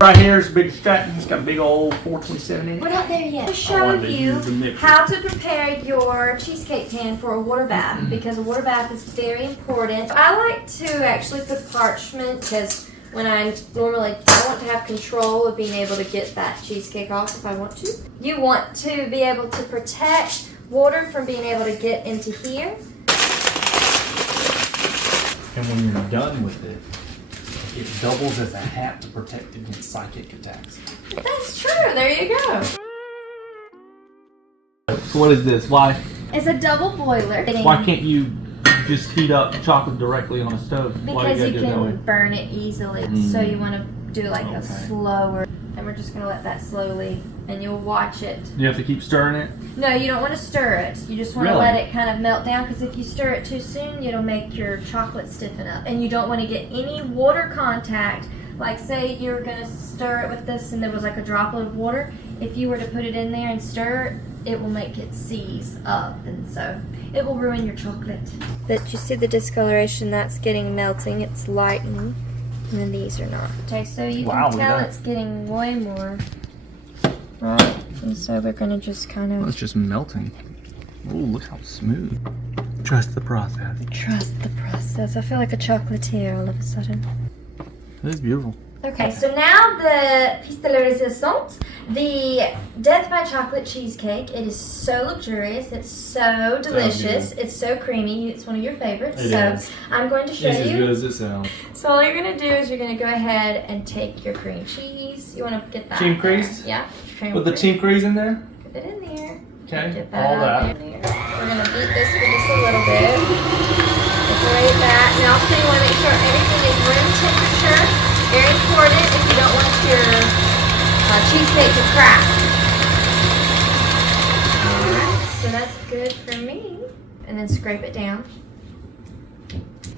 Right here is a big distraction. It's got a big old 427 in it. We're not there yet. I'll show you how to prepare your cheesecake pan for a water bath because a water bath is very important. I like to actually put parchment because when I want to have control of being able to get that cheesecake off if I want to. You want to be able to protect water from being able to get into here. And when you're done with it, it doubles as a hat to protect against psychic attacks. That's true. There you go. So what is this? Why? It's a double boiler. Why can't you just heat up chocolate directly on a stove? Because you can burn it easily. So you want to do like a slower. And we're just going to let that slowly, and you'll watch it. You have to keep stirring it? No, you don't want to stir it. You just want to let it kind of melt down, because if you stir it too soon, it'll make your chocolate stiffen up. And you don't want to get any water contact. Like say you're going to stir it with this and there was like a droplet of water. If you were to put it in there and stir it, it will make it seize up, and so it will ruin your chocolate. But you see the discoloration, that's getting melting. It's lightening. And then these are not. Okay, so you can tell it's getting way more. Right? And so we're going to just kind of... Well, it's just melting. Oh, look how smooth. Trust the process. Trust the process. I feel like a chocolatier all of a sudden. That is beautiful. Okay, so now the piece de la resistance, the Death by Chocolate Cheesecake. It is so luxurious. It's so delicious. It's so creamy. It's one of your favorites. It is. I'm going to show you. It's as good as it sounds. So all you're going to do is you're going to go ahead and take your cream cheese. You want to get that. Cream cheese? Yeah. Put the cream cheese in there? Put it in there. Okay. Get that All out that. there. We're going to beat this for just a little bit. Separate that. Now also you want to make sure everything is room temperature. Very important if you don't want your cheesecake to crack. Alright, so that's good for me. And then scrape it down.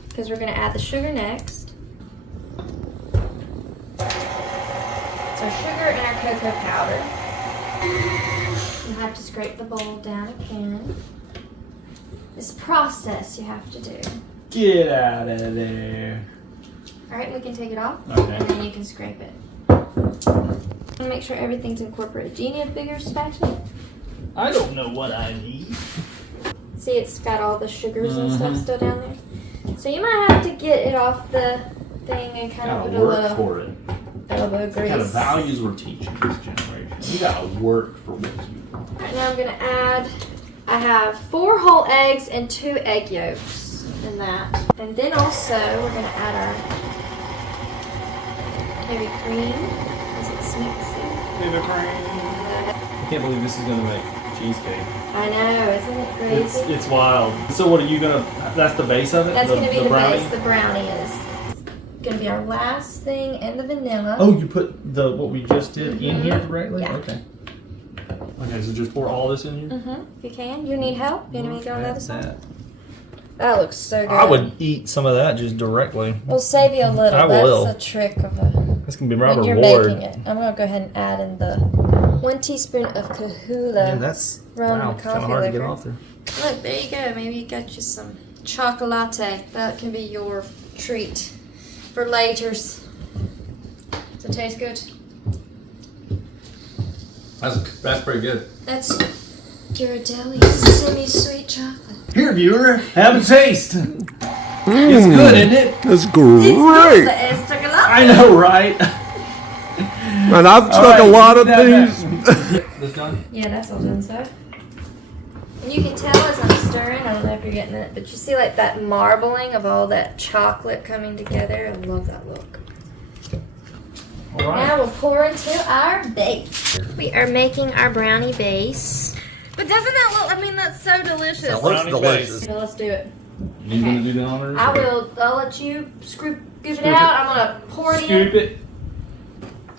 Because we're going to add the sugar next. So sugar and our cocoa powder. You have to scrape the bowl down again. This process you have to do. Get out of there. Alright, we can take it off. Okay. And then you can scrape it. And make sure everything's incorporated. Do you need a bigger spatula? I don't know what I need. See, it's got all the sugars and stuff still down there. So you might have to get it off the thing and kind of put a little for it. elbow grease. What kind of values we're teaching this generation? You gotta work for what you want. Right now I'm going to add, I have 4 whole eggs and 2 egg yolks in that. And then also we're going to add our heavy cream. Is it sweet? Heavy cream. I can't believe this is going to make cheesecake. I know, isn't it crazy? It's wild. So what are you going to, that's the base of it? That's going to be the brownie? base, the brownie is. Going to be our last thing, and the vanilla. Oh, you put the what we just did in here directly? Yeah. Okay. Okay, so just pour all this in here? If you can. You need help? You need me to go on the other side? That. That looks so good. I would eat some of that just directly. We'll save you a little. I will. That's a trick of a... This can be my when reward. you're making it. I'm going to go ahead and add in the 1 teaspoon of Kahula. Yeah, that's rum wow, coffee kind of hard to get liquor. off there. Look, there you go. Maybe you got you some chocolate. That can be your treat for laters. Does it taste good? That's pretty good. That's Ghirardelli semi-sweet chocolate. Here, viewer, have a taste. It's good, isn't it? That's It's great. the extra chocolate. I know, right? And I've took a lot of these. This done? Yeah, that's all done, so. And you can tell as I'm stirring, I don't know if you're getting it, but you see like that marbling of all that chocolate coming together. I love that look. All right. Now we'll pour into our base. We are making our brownie base. But doesn't that look, I mean, that's so delicious. That looks delicious. Okay, let's do it. You gonna do the honors? I'll let you scoop it out. I'm gonna pour it in. Scoop it.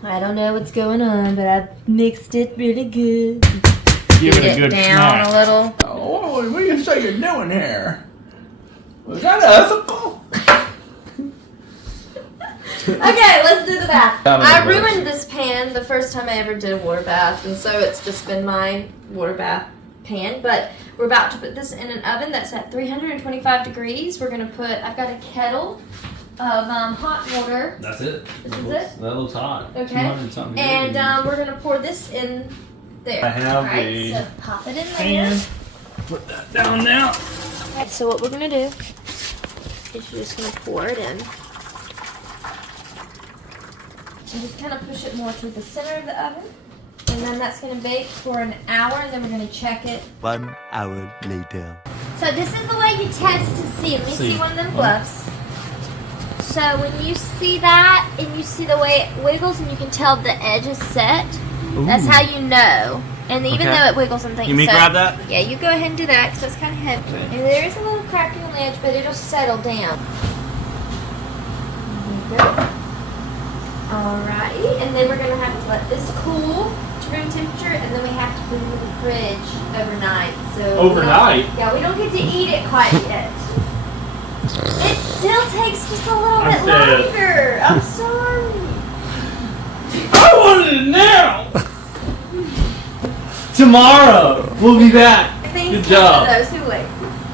I don't know what's going on, but I've mixed it really good. Give it a good down smack. a little. Oh, what do you say you're doing here? Was that ethical? Okay, let's do the bath. Down in I the ruined this pan the first time I ever did a water bath, and so it's just been my water bath pan. But we're about to put this in an oven that's at 325 degrees. We're gonna put, I've got a kettle hot water. That's it. This is it? That looks hot. Okay. 200 something And degrees. we're gonna pour this in there. I have Alright, a so pop it in there. pan. Put that down now. Alright, so what we're gonna do is you're just gonna pour it in. And just kind of push it more to the center of the oven. And then that's gonna bake for an hour, and then we're gonna check it. 1 hour later. So this is the way you test to see. Let me see one of them gloves. So when you see that, and you see the way it wiggles, and you can tell the edge is set, that's how you know. And even though it wiggles and things. You mean grab that? Yeah, you go ahead and do that, because it's kind of heavy. And there is a little cracking on the edge, but it'll settle down. There you go. Alrighty, and then we're going to have to let this cool to room temperature, and then we have to put it in the fridge overnight. So Overnight? We don't get to eat it quite yet. It still takes just a little bit dead. longer. I'm sorry. I wanted it now! Tomorrow, we'll be back. Things Good come job. to those who wait.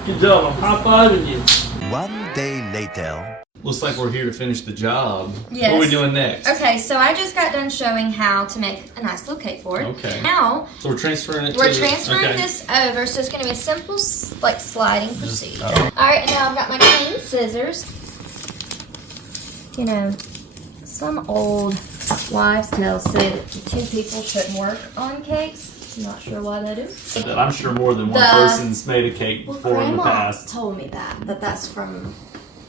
Good job. I'm high-fiving you. 1 day later. Looks like we're here to finish the job. Yes. What are we doing next? Okay, so I just got done showing how to make a nice little cake board. Okay. Now, So we're transferring it we're to... transferring okay. this over, so it's going to be a simple, like, sliding procedure. oh. Alright, now I've got my clean scissors. You know, some old wives' tales say that two people shouldn't work on cakes. I'm not sure why that is. I'm sure more than one person's made a cake before in the past. told me that's from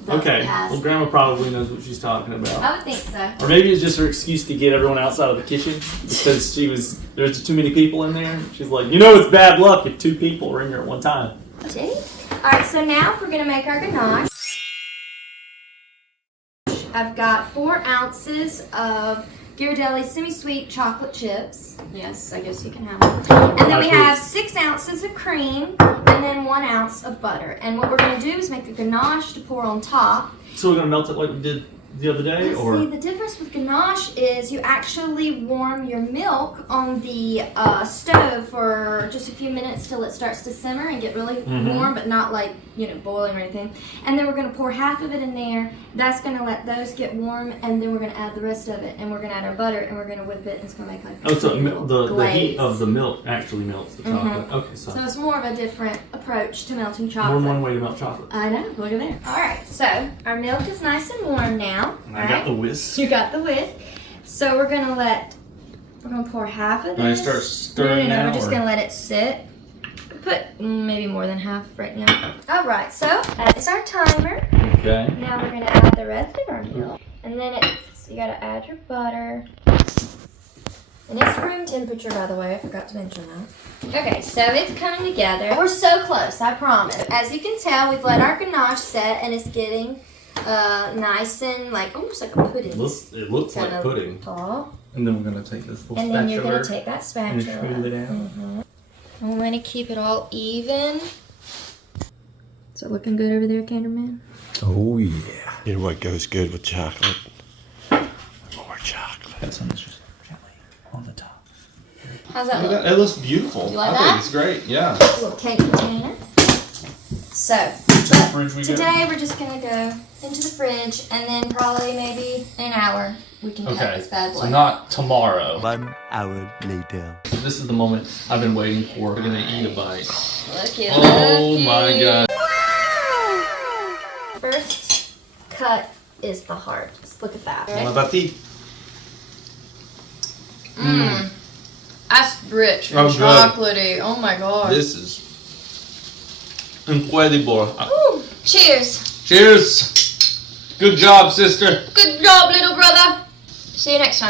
the Okay, past. well, Grandma probably knows what she's talking about. I would think so. Or maybe it's just her excuse to get everyone outside of the kitchen because there's too many people in there. She's like, you know, it's bad luck if 2 people are in there at one time. See? Alright, so now if we're going to make our ganache, I've got 4 ounces of Ghirardelli semi-sweet chocolate chips. Yes, I guess you can have them. And then we have 6 ounces of cream and then 1 ounce of butter. And what we're going to do is make a ganache to pour on top. So we're going to melt it like we did the other day? Or See, the difference with ganache is you actually warm your milk on the stove for just a few minutes till it starts to simmer and get really warm, but not like, you know, boiling or anything. And then we're going to pour half of it in there. That's going to let those get warm, and then we're going to add the rest of it, and we're going to add our butter, and we're going to whip it, and it's going to make like oh, so the glaze. heat of the milk actually melts the chocolate. Okay, so So it's more of a different approach to melting more chocolate. than one way to melt chocolate. I know, look at there. Alright, so our milk is nice and warm now. And I got the whisk. You got the whisk. So we're gonna pour half of this. And I start stirring no, now, we're just or- gonna let it sit. Put maybe more than half right now. Alright, so that is our timer. Okay. Now we're gonna add the rest of our milk. And then you gotta add your butter. And it's room temperature, by the way, I forgot to mention that. Okay, so it's coming together. We're so close, I promise. As you can tell, we've let our ganache set, and it's getting nice and like almost like a pudding. It looks kind like of pudding. tall. And then we're going to take this little And spatula then you're going to take that and spatula. smooth it out. And we're going to keep it all even. Is it looking good over there, cameraman? Oh, yeah. You know what goes good with chocolate? More chocolate. That sounds just gently on the top. How's that look? It looks beautiful. You like I that? think it's great, yeah. A little cake container. So, To the fridge we go. today we're just going to go into the fridge, and then probably maybe in an hour we can cut Okay, this bad boy. so not tomorrow. 1 hour later. This is the moment I've been waiting for. We're going to eat a bite. Looky, Oh looky. my god. First cut is the heart. Just look at that. Bon appetit. That's rich and chocolatey. Oh my god. This is incredible. Ooh, cheers. Cheers. Good job, sister. Good job, little brother. See you next time.